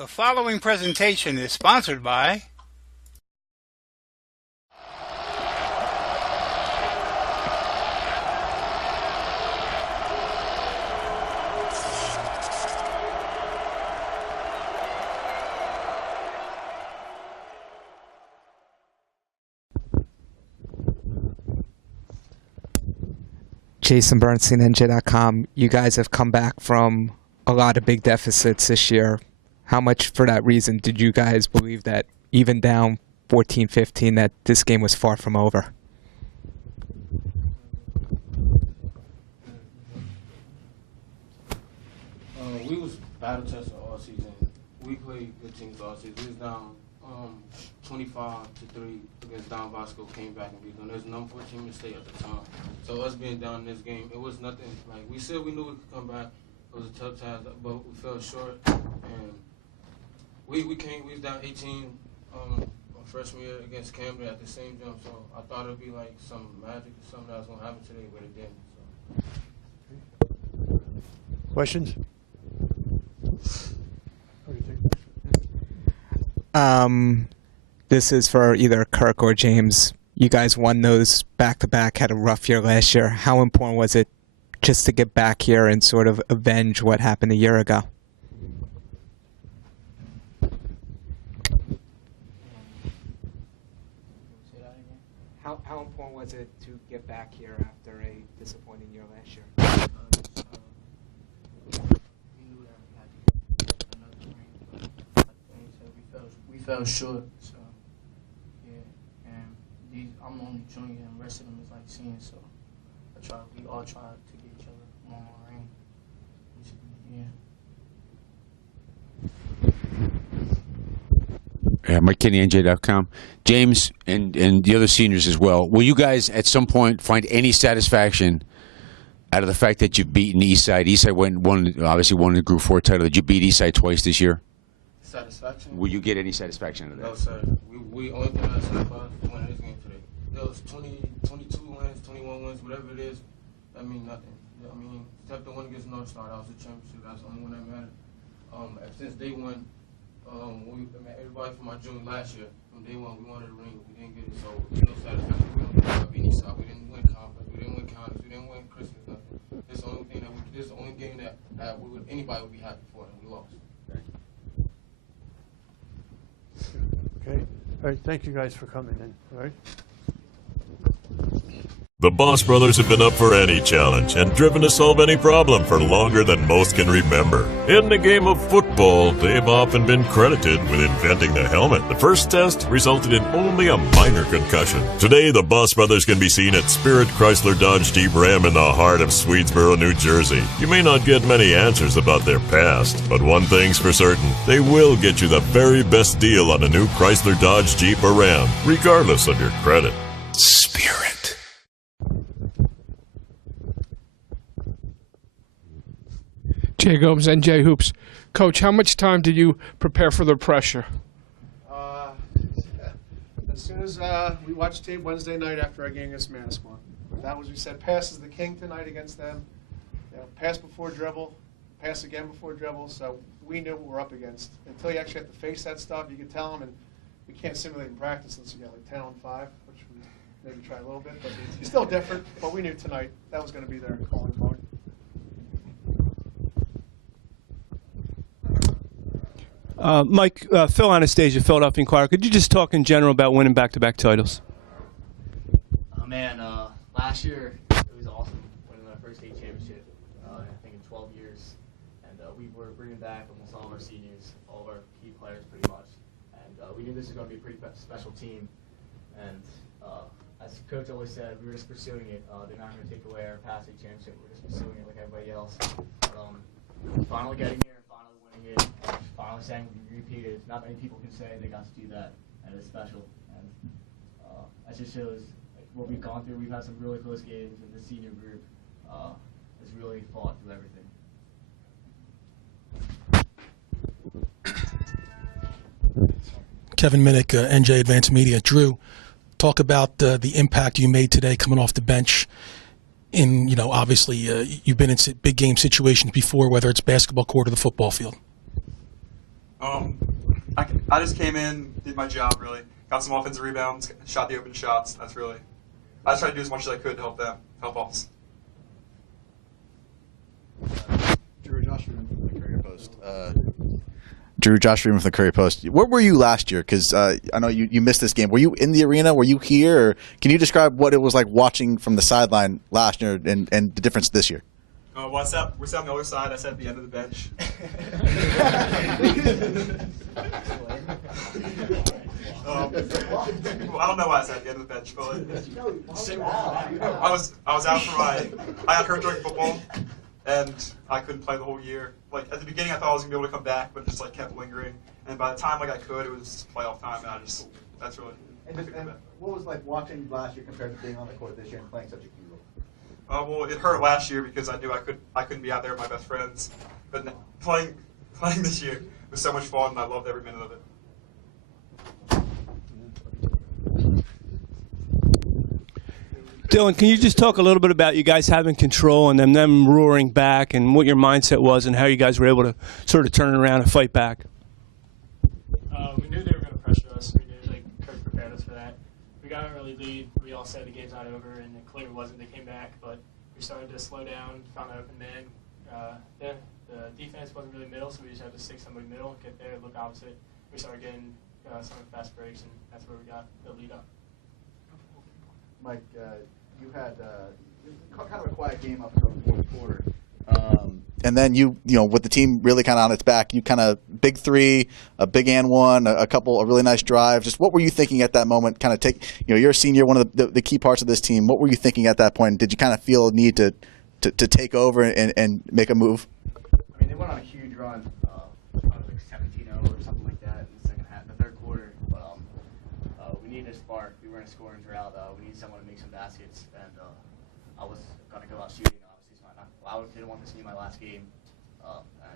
The following presentation is sponsored by Jason Bernstein, NJ.com. You guys have come back from a lot of big deficits this year. How much, for that reason, did you guys believe that even down 14-15 that this game was far from over? We was battle tested all season. We played good teams all season. We was down 25-3 against Don Bosco, came back and beat them. There's number 14 in the state at the time. So us being down in this game, it was nothing. Like we said, we knew we could come back. It was a tough task, but we fell short. And we was down 18 on freshman year against Camden at the same jump. So I thought it'd be like some magic or something that was gonna happen today, but it didn't. So. Questions? This is for either Kirk or James. You guys won those back-to-back, had a rough year last year. How important was it just to get back here and sort of avenge what happened a year ago? How important was it to get back here after a disappointing year last year? We fell short, so yeah. And I'm the only junior, and the rest of them is like seniors. So we all try to get each other one more ring. Yeah. Mike Kinney, NJ.com. James and the other seniors as well. Will you guys at some point find any satisfaction out of the fact that you've beaten Eastside? Eastside obviously won the Group 4 title. Did you beat Eastside twice this year? Satisfaction? Will you get any satisfaction out of that? No, sir. We only thing I said about winning this game today. There was 22 wins, 21 wins, whatever it is. That means nothing. I mean, except the one against North Star, that was the championship. That's the only one that mattered. Since day one, everybody from my junior last year, from day one, we wanted a ring. We didn't get it, so there's no satisfaction. We don't get it. Any side. We didn't win conference. We didn't win counties. We didn't win Christmas. Nothing. This is the only thing this is the only game that anybody would be happy for, and we lost. Okay. All right. Thank you guys for coming in. All right. The Boss Brothers have been up for any challenge and driven to solve any problem for longer than most can remember. In the game of football, they've often been credited with inventing the helmet. The first test resulted in only a minor concussion. Today, the Boss Brothers can be seen at Spirit Chrysler Dodge Jeep Ram in the heart of Swedesboro, New Jersey. You may not get many answers about their past, but one thing's for certain, they will get you the very best deal on a new Chrysler Dodge Jeep or Ram, regardless of your credit. Spirit. Jay Gomes, NJ Hoops. Coach, how much time did you prepare for the pressure? As soon as we watched tape Wednesday night after our game against Manasquan. That was, we said, pass is the king tonight against them. Pass before dribble, pass again before dribble. So we knew what we're up against. Until you actually have to face that stuff, you can tell them, and we can't simulate in practice unless you get like 10 on 5, which we maybe try a little bit, but it's still different. But we knew tonight that was going to be their calling card. Mike, Phil Anastasia, Philadelphia Inquirer. Could you just talk in general about winning back-to-back titles? Last year it was awesome winning our first state championship. I think in 12 years, and we were bringing back almost all of our seniors, all of our key players, pretty much. And we knew this was going to be a pretty special team. And as Coach always said, we were just pursuing it. They're not going to take away our past state championship. We're just pursuing it like everybody else. Finally getting here. It, finally saying we repeated. Not many people can say they got to do that, and it's special. And that just shows what we've gone through. We've had some really close games, and the senior group has really fought through everything. Kevin Minnick, NJ Advanced Media. Drew, talk about the impact you made today coming off the bench. Obviously you've been in big game situations before, whether it's basketball court or the football field. I just came in, did my job really, got some offensive rebounds, shot the open shots. I just tried to do as much as I could to help them, help us. Drew, Josh Freeman from the Courier Post. Where were you last year? Because I know you missed this game. Were you in the arena? Were you here? Or can you describe what it was like watching from the sideline last year and the difference this year? Well, we're sat on the other side. I sat at the end of the bench. Well, I don't know why I sat at the end of the bench, but I was out for I got hurt during football, and I couldn't play the whole year. Like at the beginning, I thought I was gonna be able to come back, but it just like kept lingering. And by the time like I could, it was playoff time, and that's really. And what was like watching last year compared to being on the court this year and playing such a key role? Well, it hurt last year because I knew I couldn't be out there with my best friends, but playing this year was so much fun, and I loved every minute of it. Dylan, can you just talk a little bit about you guys having control and them roaring back and what your mindset was and how you guys were able to sort of turn around and fight back? We knew they were going to pressure us. We knew Coach prepared us for that. We got an early lead. We all said the game's not over, and it clearly wasn't. They came back, but we started to slow down, found an open man. The defense wasn't really middle, so we just had to stick somebody middle, get there, look opposite. We started getting some fast breaks, and that's where we got the lead up. Mike, you had kind of a quiet game up until the fourth quarter. And then you know, with the team really kind of on its back, you kind of big three, a big and one, a really nice drive. Just what were you thinking at that moment? Kind of you're a senior, one of the key parts of this team. What were you thinking at that point? Did you kind of feel a need to take over and make a move? I mean, they went on a huge run, like 17-0 or something like that in the third quarter. But we needed a spark. We were in a scoring drought. We needed someone to make some baskets, and I was going to go out shooting. I didn't want this to be my last game,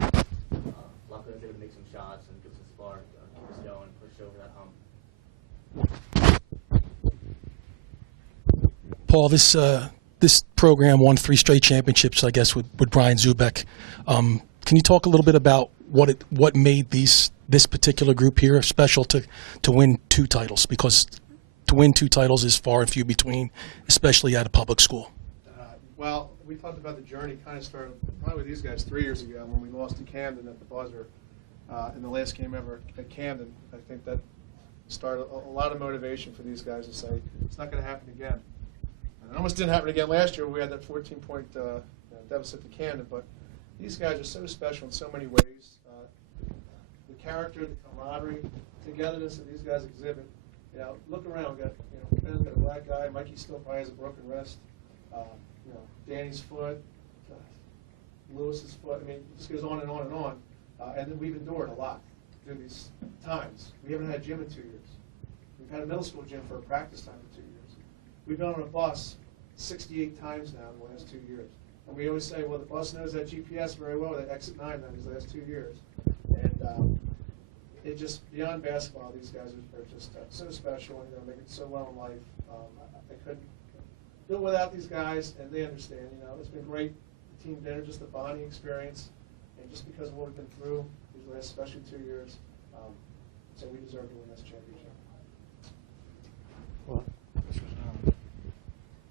and luckily I was able to make some shots and give us a spark, keep us going, push over that hump. Paul, this program won 3 straight championships, I guess, with Brian Zubek. Can you talk a little bit about what made this particular group here special to win 2 titles? Because to win 2 titles is far and few between, especially at a public school. Well, we talked about the journey kind of started probably with these guys 3 years ago when we lost to Camden at the buzzer in the last game ever at Camden. I think that started a lot of motivation for these guys to say it's not going to happen again. And it almost didn't happen again last year. We had that 14-point deficit to Camden, but these guys are so special in so many ways. The character, the camaraderie, togetherness that these guys exhibit. You know, look around. We got Ben's got a black guy. Mikey still probably has a broken wrist. Danny's foot, Lewis's foot. I mean, it just goes on and on and on. And then we've endured a lot through these times. We haven't had a gym in 2 years. We've had a middle school gym for a practice time in 2 years. We've been on a bus 68 times now in the last 2 years. And we always say, well, the bus knows that GPS very well, that exit 9 now these last 2 years. And it just, beyond basketball, these guys are just so special and make it so well in life. I couldn't do it without these guys, and they understand. It's been great. The team dinner, just a bonding experience, and just because of what we've been through these last, especially 2 years, so we deserve to win this championship.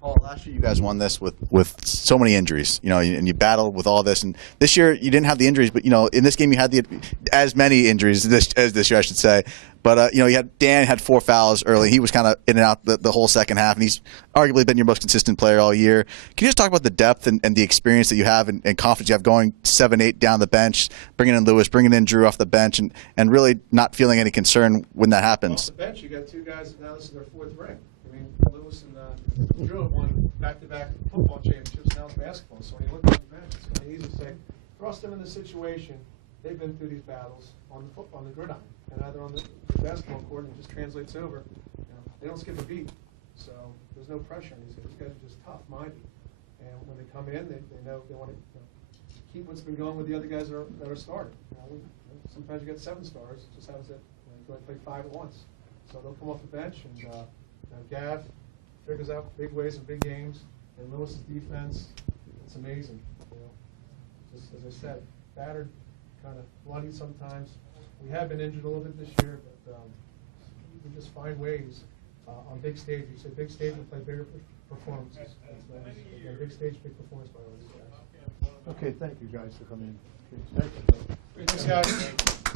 Paul, last year you guys won this with so many injuries, and you battled with all this. And this year you didn't have the injuries, but in this game you had as many injuries as this year, I should say. But Dan had 4 fouls early. He was kind of in and out the whole second half, and he's arguably been your most consistent player all year. Can you just talk about the depth and the experience that you have and confidence you have going 7-8 down the bench, bringing in Lewis, bringing in Drew off the bench, and really not feeling any concern when that happens? Off the bench, you got 2 guys now. This is their 4th ring. I mean, Lewis and Drew have won back-to-back football championships. Now it's basketball. So when you look at the bench, it's kind of easy to say, thrust them in this situation. They've been through these battles on the gridiron, and either on the basketball court, and it just translates over. They don't skip a beat, so there's no pressure on these guys. These guys are just tough-minded, and when they come in, they know they want to keep what's been going with the other guys that are starting. Sometimes you get 7 stars. It just happens that you only play 5 at once, so they'll come off the bench, and Gav figures out big ways in big games, and Lewis's defense, it's amazing. Just as I said, battered kind of bloodied sometimes. We have been injured a little bit this year, but we just find ways on big stage. You say big stage and play bigger performances. That's nice. Yeah, big stage, big performance by all these guys. Okay, thank you guys for coming in. Okay, thank you. Thanks, guys.